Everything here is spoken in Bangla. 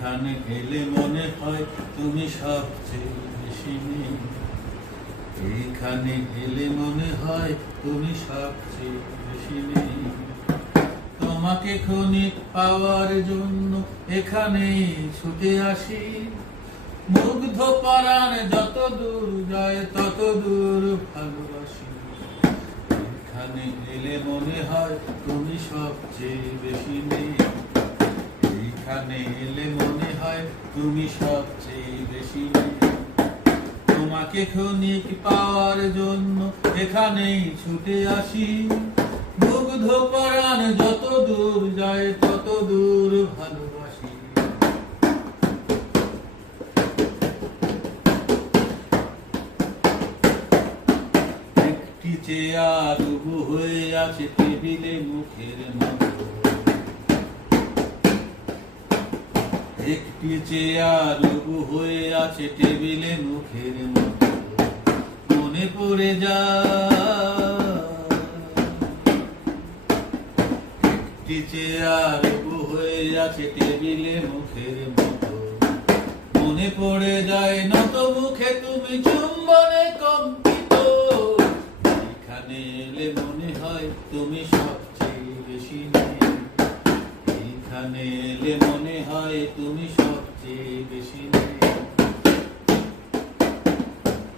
এইখানে এলে মনে হয় তুমি সবচেয়ে বেশি নেই। এইখানে এলে মনে হয় তুমি সবচেয়ে বেশি নেই। তোমাকে ক্ষণিক পাওয়ার জন্য এখানেই ছুটে আসি। মুগ্ধ পরাণ যত দূর যায় তত দূর ভালোবাসি। এখানে এলে মনে হয় তুমি সবচেয়ে বেশি নেই। এইখানে এলে মনে হয় তুমি সবচেয়ে বেশি নেই। তোমাকে ক্ষণিক পাওয়ার জন্য এখানেই ছুটে আসি। মুগ্ধ পরাণ যত দূর যায় তত দূর ভালোবাসি। একটি চেয়ার উবু হয়ে আছে টেবিলে মুখের মতো। একটি চেয়ার উবু হয়ে আছে টেবিলে মুখের মতো। মনে পড়ে যায় একটি চেয়ার উবু হয়ে আছে টেবিলে মুখের মতো। মনে পড়ে যায় নত মুখে তুমি চুম্বনে কম্পিত। এখানে এলে মনে হয় তুমি সব